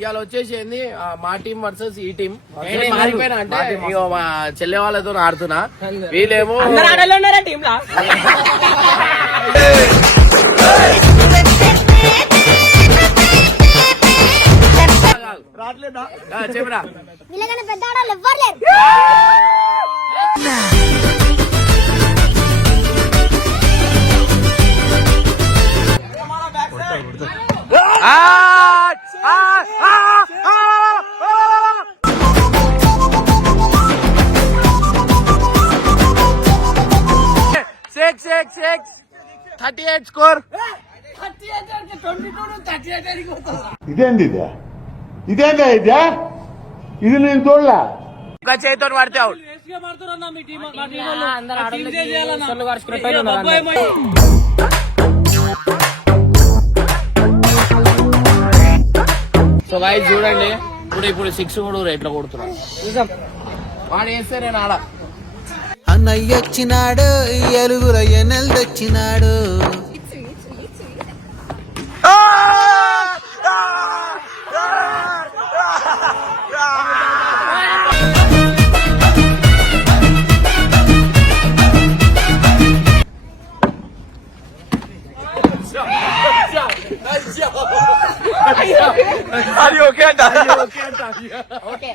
ఇవాళ వచ్చేసి ఏంది మా టీం వర్సెస్ ఈ టీం మారిపోయినా అంటే ఇగో మా చెల్లె వాళ్ళతో ఆడుతున్నా. వీళ్ళేమో టీమ్ లా రావట్లేదా చెప్పరా పెద్ద ఆడాలి ఎవ్వరు లేరు. Six 38 score. ఇదేంది ఇది నేను చూడలే. ఒక చేతితో పడితే అవుట్. సో గైస్ చూడండి ఇప్పుడు 6 కూడా ఎట్లా కొడుతున్నాడు వాడు వేస్తే నేను ఆడ. అన్నయ్య వచ్చినాడు ఎలుగుల ఎన్నెలు తెచ్చినాడు. అది ఓకే అంట ఓకే.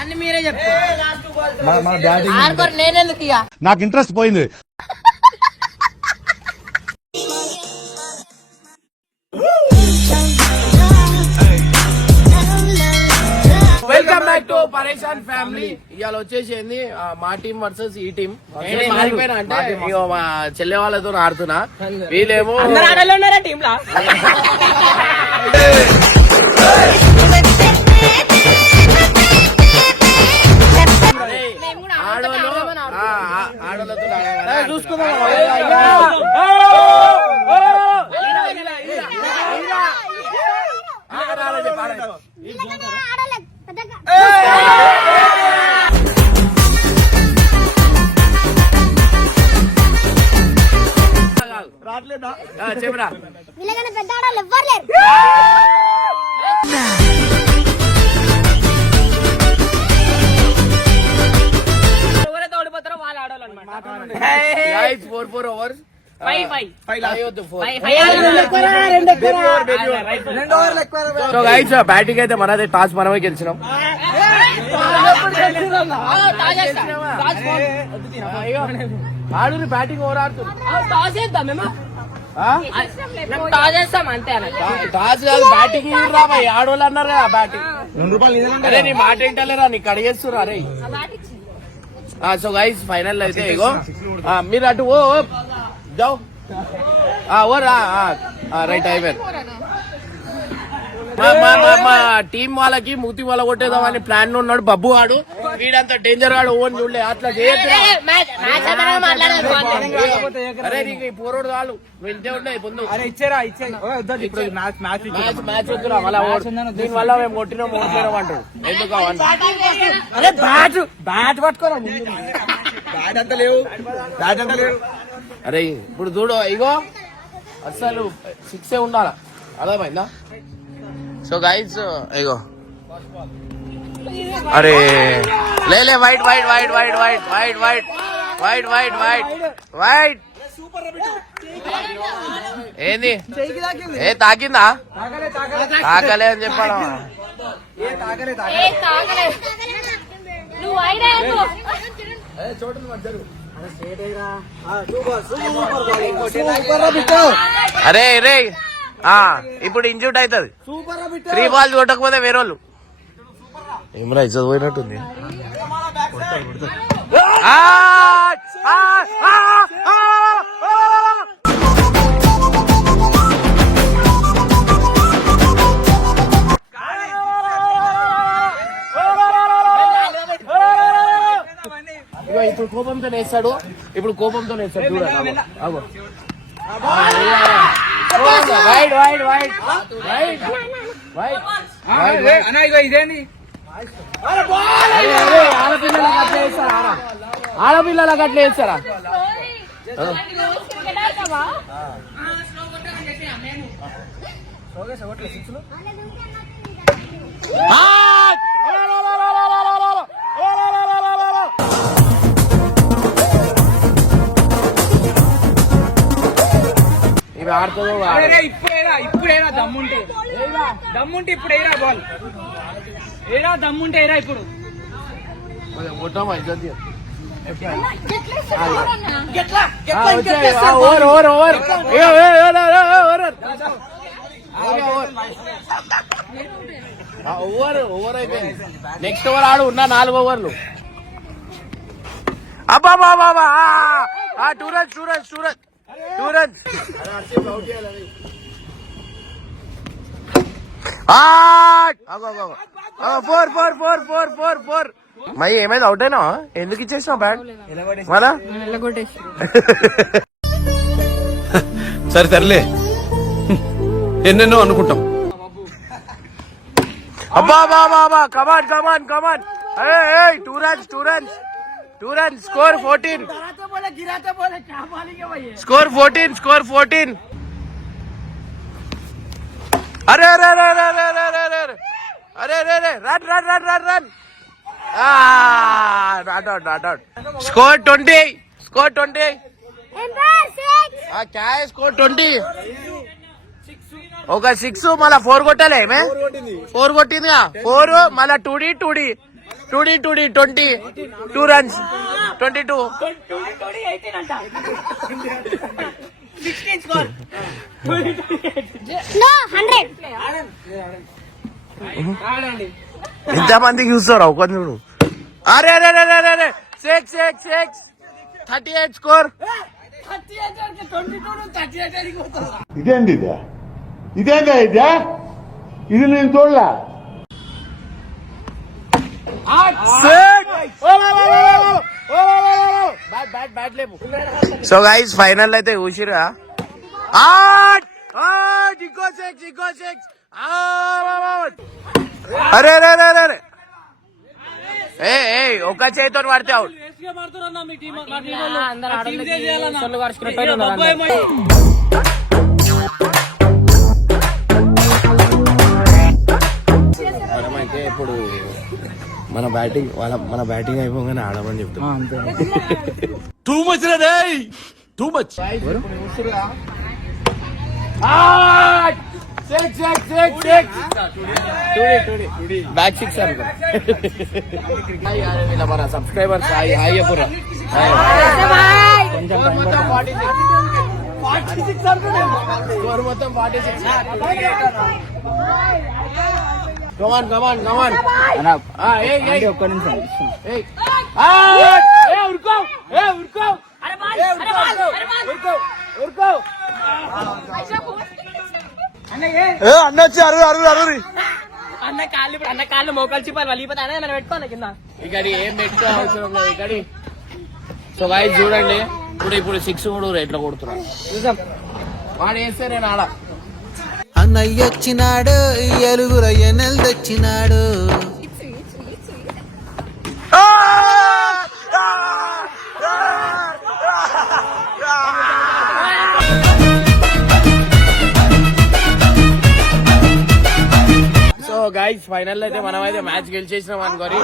అన్ని మీరే చెప్తారు. నేనెందుకు ఇక నాకు ఇంట్రెస్ట్ పోయింది. వెల్కమ్ బ్యాక్ టు పరేషాన్ ఫ్యామిలీ. ఇవాళ వచ్చేసి ఏంది మా టీం వర్సెస్ ఈ టీం మారిపోయినా అంటే ఇగో మా చెల్లె వాళ్ళతో ఆడుతున్నా. వీళ్ళేమో టీమ్ లా ఆడోళ్ళతో చూసుకుందాం. రావట్లేదా చెప్పరా పెద్ద ఆడాలి ఎవ్వరు లేరు. ఎవరైతే ఓడిపోతారో వాళ్ళు ఆడాలన్నమాట. 4 ఓవర్స్. సో గైస్ బ్యాటింగ్ అయితే మనదే. టాస్ మనమే గెలిచినాం. ఆడు బ్యాటింగ్ ఓవర్ ఆడుతుంది. టాస్ కాదు బ్యాటింగ్ రాబాయి. ఆడోళ్ళు అన్నారు కదా బ్యాటింగ్. అరే నీ మాట ఏంటలేరా నీకు అడిగేస్తురా అరే. సో గైస్ ఫైనల్ అయితే ఇగో మీరు అటు ఓ जाओ और రైట్ అయిపోయింది. మా టీం వాళ్ళకి మూతి వాళ్ళ కొట్టేదామని ప్లాన్ లో ఉన్నాడు బబ్బు ఆడు. వీడంత డేంజర్ గాడు ఓన్ చూడలే అట్లా చేయొద్దు. అరే నీకు పోరోడు వాళ్ళు వెళ్తే ఉన్నాయి పొందు మ్యాచ్ వద్దురా మళ్ళా దీని వల్ల మేము కొట్టినాం ఓడిపోయినాం అంటాడు. ఎందుకు బ్యాట్ పట్టుకోరా బ్యాట్ అంత లేవు. అరే ఇప్పుడు చూడు ఇగో అసలు 6 ఉండాలా అర్థమైందా. సో గైస్ ఇగో అరే లే white white white white white white white white white white white ఏంది ఏ తాకిందా తాకలే అని చెప్పాడు. అరే రే ఇప్పుడు ఇంజూట్ అవుతుంది. 3 బాల్స్ కొట్టకపోతే వేరే వాళ్ళు ఏమరా ఇజ్జత్ పోయినట్టుంది. ఇప్పుడు కోపంతో వేస్తాడు. ఇప్పుడు కోపంతో వేస్తాడు చూడండి. Wide wide wide wide wide అన్న ఇగో ఇదేంది ఆడపిల్లలకు అట్లా వేస్తారా ఆడపిల్లలకు అట్లా వేస్తారా ఇవి ఆడుతుందో ఇప్పుడేరా దమ్ముంటే ఇప్పుడు ఏరా బాల్ ఏరా దమ్ముంటే ఏరా ఇప్పుడు over over over over over అయిపోయింది నెక్స్ట్ ఓవర్ ఆడు ఉన్న 4 ఓవర్లు అబ్బా బాబా 2 runs 2 runs 2 runs 2 runs four four four four four four my ఏమైంది అవుట్ అయినా ఎందుకు ఇచ్చేసినావు బ్యాట్ మళ్ళా సరే తరలే ఎన్నెన్నో అనుకుంటాం అబ్బా బాబా కమాన్ కమాన్ కమాన్ అరే 2 runs 2 runs 2 runs score 14 score 14 score 14 అరే అరే అరే అరే అరే అరే అరే అరే అరే అరే run run run run run not out not out score 20 score 20 क्या है स्कोर 20 ఒక 6 మళ్ళా 4 కొట్టాలి ఏమే 4 కొట్టింది 4 మళ్ళా 2D 2D 2D 2D 20 2 runs 22 No, 100. ఎంతమందికి చూస్తారు ఒక చూడు అరే అరే అరే అరే అరే 6 38 స్కోర్ ఇదేంది ఇదేందా ఇదే ఇది నేను చూడలే సో గైస్ ఫైనల్ అయితే చూసిరా అరే అరే అరే అరే ఏ ఒక చేతితో పడితే అవుట్ మనమైతే ఇప్పుడు మన బ్యాటింగ్ అయిపోగానే ఆడమని చెప్తాం టూ మచ్ రే టూ మచ్ బ్యాక్ 6 అనుకో మన సబ్స్క్రైబర్స్ హాయ్ అప్పురా స్కోర్ మొత్తం 46 కమాన్ కమాన్ కమాన్ ఒక్క నిమిషం ఉరుకో ఉరుకో అన్నొచ్చి అరురు అన్న కాళ్ళు మోకాలు చిపాలి వాళ్ళిపోతే అన్న పెట్టుకోవాలి కింద ఇక్కడ ఏం పెట్టుకో అవసరం లేదు ఇక్కడ సో గాయ్స్ చూడండి ఇప్పుడు 6 కూడా ఎట్లా కొడుతున్నాడు వాడు వేస్తే నేను ఆడ అన్నయ్యొచ్చినాడు ఎలుగుర ఎనెల్ తెచ్చినాడు సో గైస్ ఫైనల్ అయితే మనం అయితే మ్యాచ్ గెలిచేసినాం అనుకోరి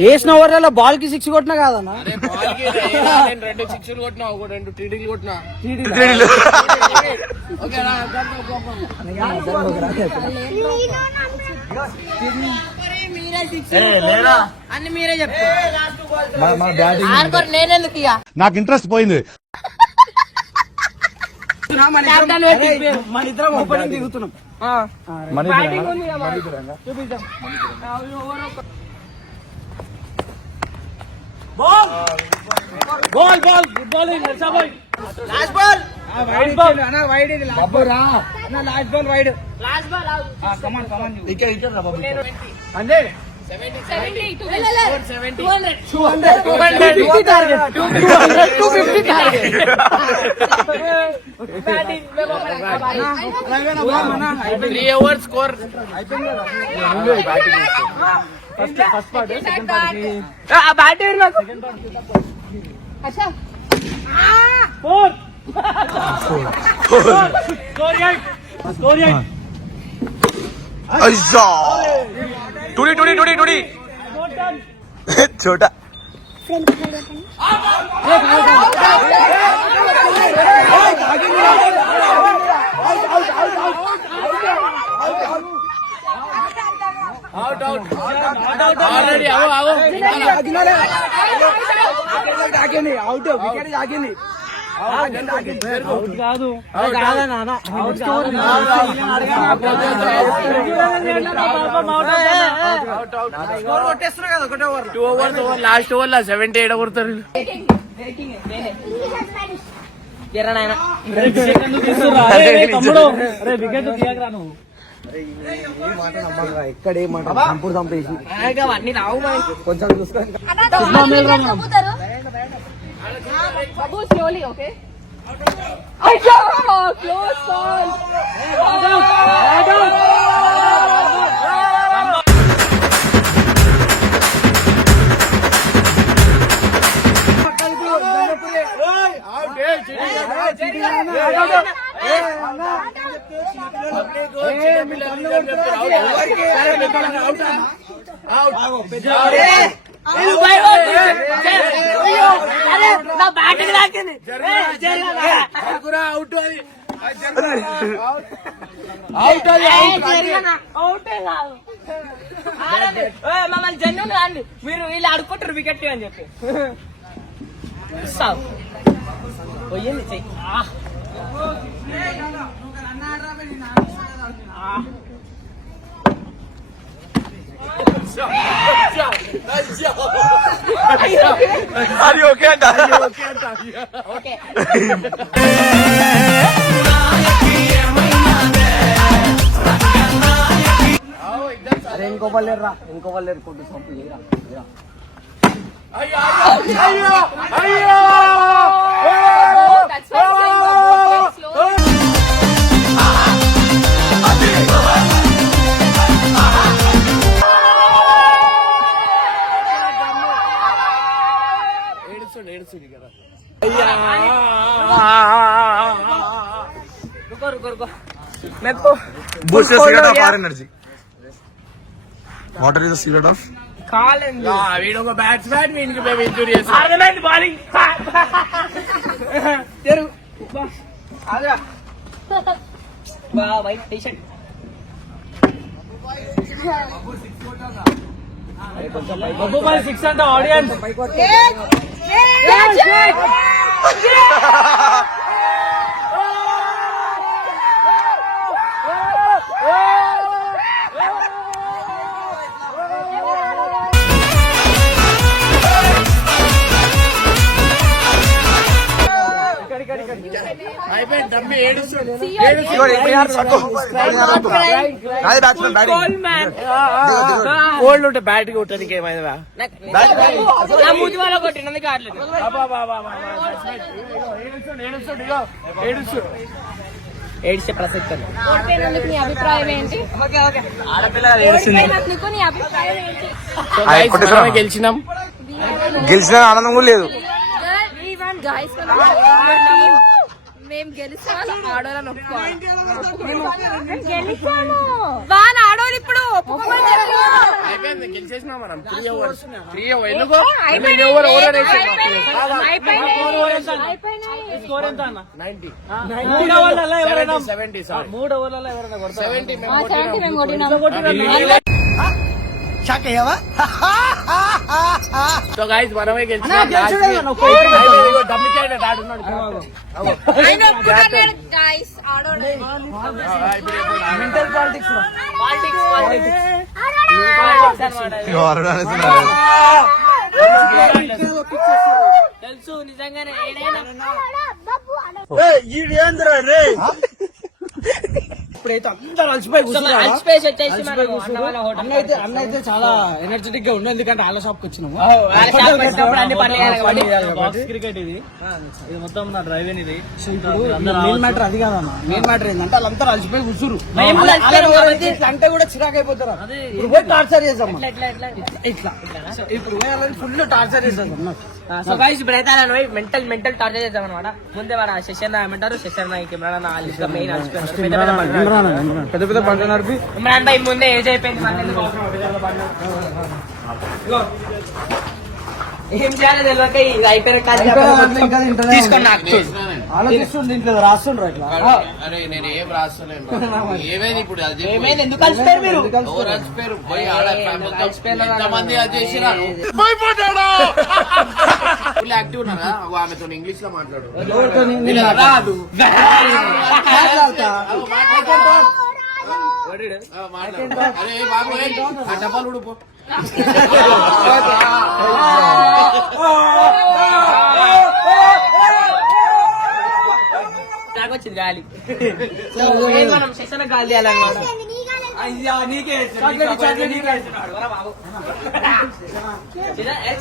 వేసిన ఓవర్లలో బాల్ కి 6 కొట్టినా కాదన్నా 2 6 కొట్టినా ఒక 2 టీడీలు కొట్టినా అన్ని మీరే చెప్తారు నేనెందుకు ఇక నాకు ఇంట్రెస్ట్ పోయింది మన ఇద్దరం ఓపెనింగ్ దిగుతున్నాం ball ball ball good ball last ball last ball అంటే 3 overs score. బ్యాట్ टूडी छोटा Out. Already, आओ. Two overs last over 78 కొడతారు. అన్ని రావు కొంచెం చూసుకోండి బాబు స్లోలీ ఓకే అయ్యో క్లోజ్ బాల్ నా బ్యాటింగ్ లాక్కింది మమ్మల్ని జన్ను అండి మీరు వీళ్ళు ఆడుకుంటారు వికెట్ అని చెప్పి పోయింది చెయ్యి అది ఓకే అంట ఓకే అరే ఇంకో వాళ్ళు కొట్టు సంపు रुको मैं तो boost is secret of our energy. Water is the secret of కాలేండి వీడొక బ్యాట్స్మెన్ వీనికి మేము ఇంజూరీ చేస్తాం ఆర్నమెంట్ బౌలింగ్ తెరు ఆగరా బా బై టీ-షర్ట్ బబ్బు బాల్ 6 అంట ఆడియన్స్ అయిపోయింది డమ్మి ఏడుస్తుంది కోల్డ్ ఉంటే బ్యాట్ కొట్టడానికి ఏమైందా నా మూతి వాళ్ళ కొట్టినందుకు కావట్లేదు ఏడిస్తే ప్రసక్తి ఓడిపోయినందుకు నీ అభిప్రాయం ఏంటి ఓడిపోయినందుకు నీ అభిప్రాయం ఏంటి గెలిచినాం గెలిచిన ఆనందం కూడా లేదు గైస్ మేము గెలిచాము ఆడోళ్ళని ఒప్పుకోవాలి వాళ్ళు ఆడోళ్ళు ఇప్పుడు అయిపోయింది గెలిచేసినాం మనం 3 overs స్కోర్ ఎంత అన్న 90 3 ఓవర్లలో ఎవరైనా 70 సారీ 3 ఓవర్లలో ఎవరైనా కొడతారు 70 మేము కొట్టినాం సో గైస్ మనమే గెలిచినాం డమ్మికాయ ఆడున్నాడు గైస్ ఆడోళ్ళు మెంటల్ పాలిటిక్స్ తెలుసు నిజంగానే ఏడైనా ఇప్పుడైతే అందరు అలసిపోయి కూర్చున్నారు. అల్స్పేస్ వచ్చేసి మనం అన్న వాళ్ళ హోటల్ అన్న అయితే చాలా ఎనర్జెటిక్ గా ఉండే, ఎందుకంటే వాళ్ళ షాప్ కి వచ్చినాము. వచ్చినప్పుడు అన్ని పనులు చేయాలి కాబట్టి. బాక్స్ క్రికెట్ ఇది మొత్తం నా డ్రైవింగ్ ఇది. సో ఇప్పుడు మెయిన్ మ్యాటర్ అది కాదన్న. మెయిన్ మ్యాటర్ ఏంటంటే వాళ్ళంతా అలసిపోయి కూర్చురు. మేము కూడా అలసిపోయాం కాబట్టి. ఇట్లా అంటే కూడా చిరాకు అయిపోతారు. ఇప్పుడు పోయి టార్చర్ చేద్దాం ఎట్లా ఇట్లా. సో ఇప్పుడు ఫుల్ టార్చర్ చేద్దాం. సో గైస్ ఇప్పుడైతే అలా మెంటల్ టార్చర్ చేద్దాం అనమాట. ముందే వాడు శశన్ ఏమంటారు, శశన్ ఇమ్రాన్ మెయిన్ పెద్ద పెద్ద పంట నడిపి ఇమ్రాన్ భాయ్ ముందే ఏజ్ అయిపోయింది. ఏం చేయాలి తెలియక ఇది అయిపోయిన తీసుకొని నాకు ఆలోచిస్తుంది, ఇంట్లో రాస్తుండ్రు ఇట్లా. అరే నేను ఏం రాస్తలేను. ఏమైంది ఇప్పుడు? అది చెప్పు. ఏమైంది? ఎందుకు కలిసిపోయారు మీరు? ఎవరు వచ్చిపోయారు? పోయి ఆడ ఎంతమంది అది చేసినారు? ఫుల్ యాక్టివ్ ఉన్నారా? ఆమెతో ఇంగ్లీష్ లో మాట్లాడు. రాదు. అరే బాబు ఆ డబ్బాలు ఉడిపో. నాకు వచ్చింది గాలి. మనం శశన గాలి తీయాలన్నమాట.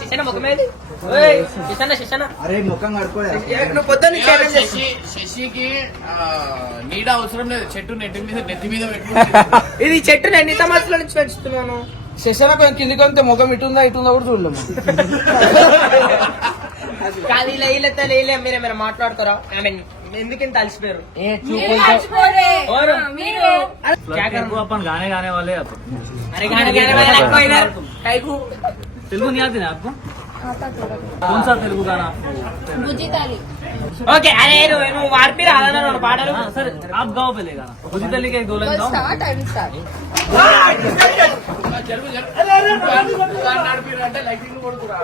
శశన ముఖమేది? శశన అరే ముఖం కడుకోలే. నువ్వు పొద్దున్న శశికి నీడ అవసరం లేదు. చెట్టు నెత్తి మీద పెట్టు. ఇది చెట్టు ఎన్ని సంవత్సరాల నుంచి పెంచుతున్నాను. శశన కిందికి వస్తే ముఖం ఇటుందా ఇటుందా కూడా చూడలేము. కాదు ఇలా వీళ్ళతో లేలే మీరేమైనా మాట్లాడుతారా? ఐ మీన్ ఎందుకు ఇంత అలసిపోయారు? गाने गाने वाले अरे गाने गाने वाले लगता है इधर काइकू तेलुगु नहीं आती ना आपको? कौन सा तेलुगु गाना? బుజ్జి తాలి. ఓకే అరే నువ్వు వార్పి రాదన్నా రెండు పాటలు. सर आप गाओ पहले गाना. बुझी तली के 2 लाइन गाओ. Start and start. జరుగు. నడిపిరు అంటే లైటింగ్ కొడుకురా.